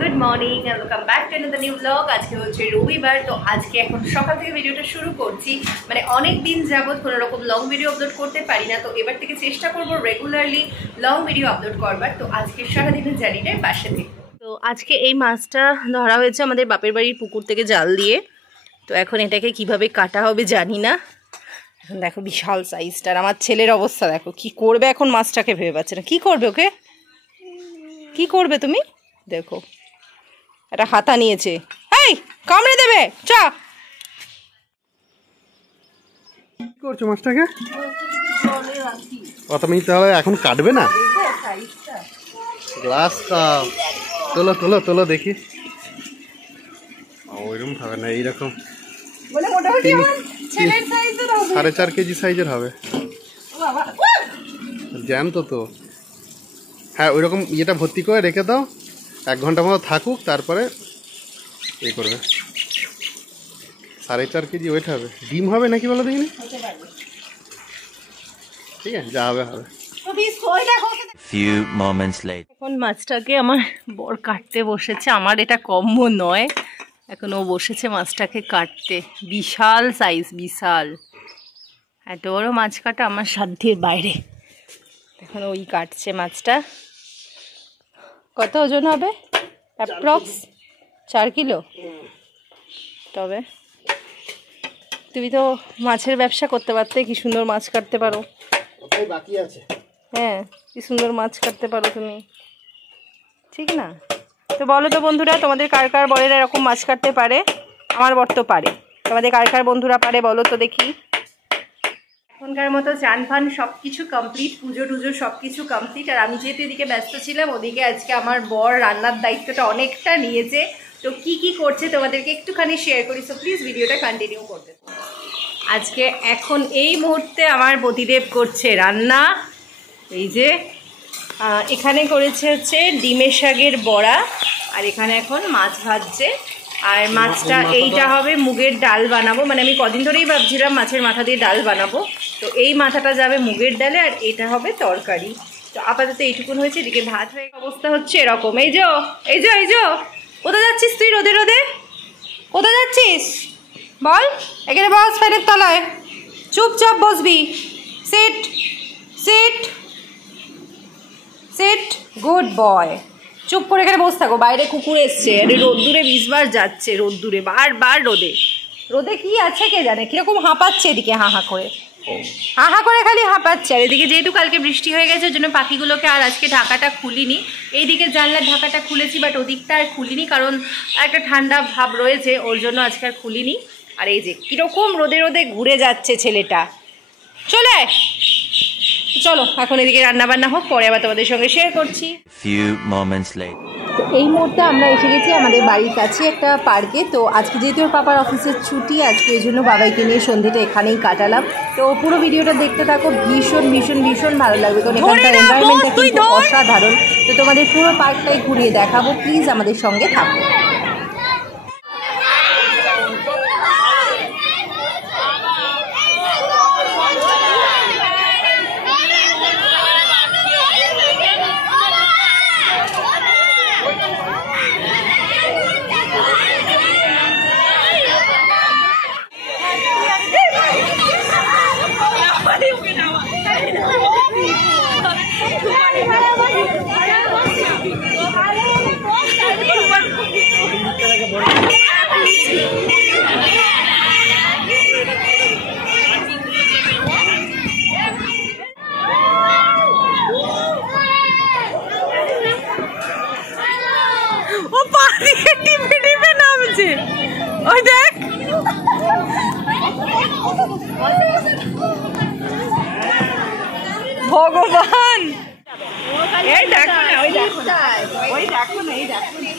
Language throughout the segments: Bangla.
Good morning and welcome back to another new blog. আজকে হচ্ছে রবিবার, তো আজকে এখন সকাল থেকে ভিডিওটা শুরু করছি। মানে অনেক দিন যাবত কোনো রকম লং ভিডিও আপলোড করতে পারি না, তো এবার থেকে চেষ্টা করবো রেগুলারলি লং ভিডিও আপলোড করবার। তো আজকে সারাদিনের জার্নিটাই বাসে থেকে। তো আজকে এই মাছটা ধরা হয়েছে আমাদের বাপের বাড়ির পুকুর থেকে জাল দিয়ে। তো এখন এটাকে কিভাবে কাটা হবে জানি না। এখন দেখো বিশাল সাইজটার, আমার ছেলের অবস্থা দেখো, কি করবে এখন মাছটাকে ভেবে পাচ্ছে না। কি করবে ওকে, কি করবে তুমি? দেখো একটা হাতা নিয়েছে, এই কামড়ে দেবে। চা কি করছো মাছটাকে? তুমি তাহলে এখন কাটবে না? গ্লাস কাপ তোলো তোলো তোলো দেখি। ওইরকম হবে না, এইরকম 4.5 কেজি সাইজের হবে। জ্যান্ত তো। হ্যাঁ ওইরকম ইয়েটা ভর্তি করে রেখে দাও, 1 ঘন্টা মতো থাকুক, তারপরে এই করবে। 4.5 কেজি ওয়েট হবে। ডিম হবে নাকি বলো দেখিনি? ঠিক আছে, যা হবে হবে। এখন মাছটাকে আমার বর কাটতে বসেছে, আমার এটা কম্য নয়। এখন ও বসেছে মাছটাকে কাটতে। বিশাল সাইজ, বিশাল। এত বড় মাছ কাটা আমার সাধ্যের বাইরে। এখন ওই কাটছে মাছটা। কত ওজন হবে? Approx 4 kilo. তবে তুমি তো মাছের ব্যবসা করতে পারতে, কি সুন্দর মাছ কাটতে পারো। বাকি আছে। হ্যাঁ, কি সুন্দর মাছ কাটতে পারো তুমি, ঠিক না? তো বলো তো বন্ধুরা, তোমাদের কার কার বরেরা এরকম মাছ কাটতে পারে? আমার বর তো পারে। তোমাদের কার কার বন্ধুরা পারে বলো তো দেখি। এখনকার মতো চান ফান সব কিছু কমপ্লিট, পুজো টুজো সব কিছু কমপ্লিট। আর আমি যেহেতু এদিকে ব্যস্ত ছিলাম, ওদিকে আজকে আমার বর রান্নার দায়িত্বটা অনেকটা নিয়েছে। তো কি কি করছে তোমাদেরকে একটুখানি শেয়ার করি, সো প্লিজ ভিডিওটা কন্টিনিউ করতে। আজকে এখন এই মুহূর্তে আমার পতিদেব করছে রান্না। এই যে এখানে করেছে হচ্ছে ডিমের শাকের বড়া, আর এখানে এখন মাছ ভাজছে। আর মাছটা এইটা হবে মুগের ডাল বানাবো। মানে আমি কদিন ধরেই ভাবছিলাম মাছের মাথা দিয়ে ডাল বানাবো। তো এই মাথাটা যাবে মুগের ডালে, আর এটা হবে তরকারি। তো আপাতত এইটুকুন হয়েছে। এদিকে ভাত হয়ে অবস্থা হচ্ছে এরকম। এই যে এই যে এই যে কোথায় যাচ্ছিস তুই রোদে রোদে? কোথায় যাচ্ছিস বল? এখানে বস, ফ্যানের তলায় চুপচাপ বসবি। Sit sit sit, good boy. চুপ করে এখানে বসে থাকো। বাইরে কুকুর এসছে, রোদ্দুরে 20 বার যাচ্ছে, রোদ্দুরে বারবার রোদে। রোদে কি আছে কে জানে, কিরকম হাঁপাচ্ছে এদিকে, হা হা করে, হা হা করে খালি হাঁপাচ্ছে। আর এদিকে যেহেতু কালকে বৃষ্টি হয়ে গেছে, ওই জন্য পাখিগুলোকে আর আজকে ঢাকাটা খুলিনি। এইদিকে জানলার ঢাকাটা খুলেছি, বাট ওদিকটা আর খুলিনি, কারণ একটা ঠান্ডা ভাব রয়েছে, ওর জন্য আজকে আর খুলিনি। আর এই যে কিরকম রোদে রোদে ঘুরে যাচ্ছে ছেলেটা। চলে চলো এখন এদিকে রান্না বান্না হোক, পরে আবার তোমাদের সঙ্গে শেয়ার করছি। তো এই মুহূর্তে আমরা এসে গেছি আমাদের বাড়ির কাছে একটা পার্কে। তো আজকে যেহেতু ওর পাপার অফিসের ছুটি, আজকে এই জন্য বাবাইকে নিয়ে সন্ধ্যেটা এখানেই কাটালাম। তো পুরো ভিডিওটা দেখতে থাকো, ভীষণ ভীষণ ভীষণ ভালো লাগবে, কারণ এখানকার এনভায়রনমেন্টটা কিন্তু অসাধারণ। তো তোমাদের পুরো পার্কটাই ঘুরিয়ে দেখাবো, প্লিজ আমাদের সঙ্গে থাকো। ওই দেখ, ভগবান, এই দেখো না, ওই দেখো না, ওই দেখো না, এই দেখো না।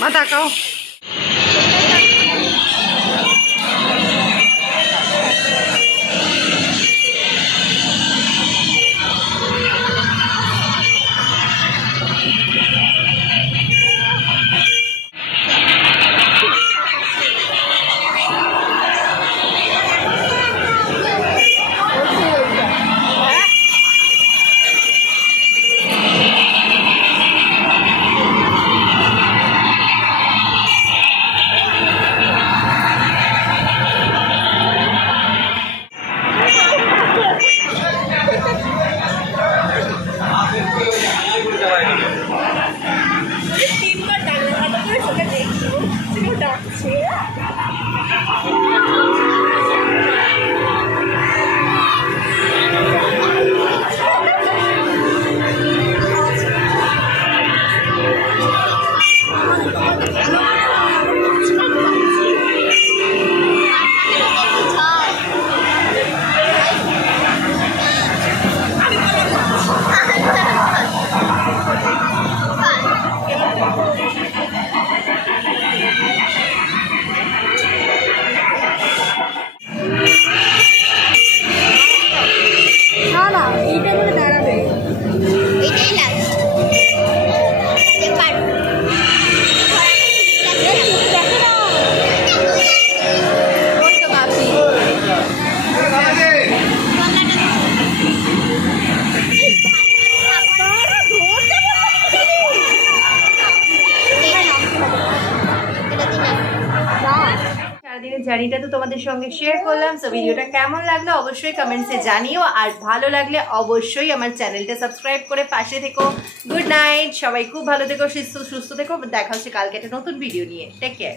মা তাকাও। সারাদিনের জার্নিটা তো তোমাদের সঙ্গে শেয়ার করলাম। তো ভিডিওটা কেমন লাগলো অবশ্যই কমেন্টসে জানিও, আর ভালো লাগলে অবশ্যই আমার চ্যানেলটা সাবস্ক্রাইব করে পাশে থেকো। গুড নাইট, সবাই খুব ভালো থেকো, সুস্থ থেকো। দেখা হচ্ছে কালকে একটা নতুন ভিডিও নিয়ে। Take care.